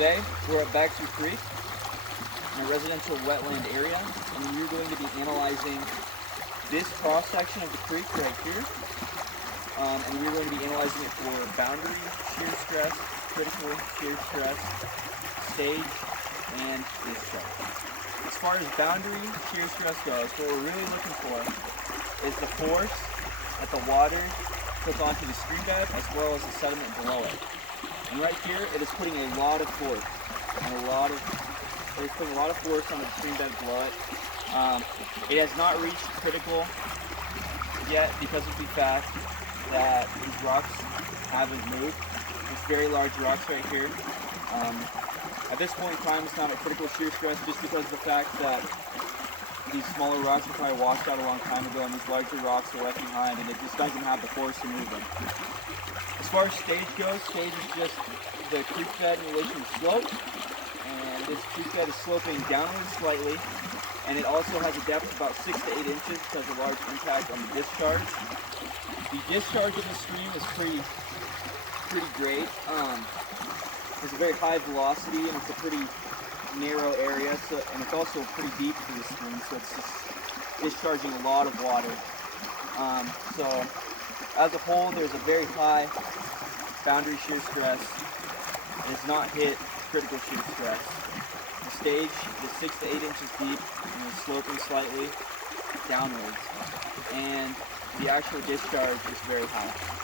Today, we're at Baxter Creek in a residential wetland area, and we're going to be analyzing this cross-section of the creek right here. And we're going to be analyzing it for boundary, shear stress, critical shear stress, stage, and discharge. As far as boundary shear stress goes, what we're really looking for is the force that the water puts onto the stream bed as well as the sediment below it. And right here, it is putting a lot of force, and it's putting a lot of force on the stream bed below it. It has not reached critical yet because of the fact that these rocks haven't moved. These very large rocks right here. At this point in time, it's not at critical shear stress just because of the fact that these smaller rocks were probably washed out a long time ago, and these larger rocks are left behind, and it just doesn't have the force to move them. As far as stage goes, stage is just the creek bed in relation to slope, and this creek bed is sloping downward slightly, and it also has a depth of about 6 to 8 inches because of large impact on the discharge. The discharge of the stream is pretty great. There's a very high velocity, and it's a pretty narrow area, and it's also pretty deep for the stream, so it's just discharging a lot of water. So as a whole, there's a very high boundary shear stress. It has not hit critical shear stress. The stage is 6 to 8 inches deep and is sloping slightly downwards, and the actual discharge is very high.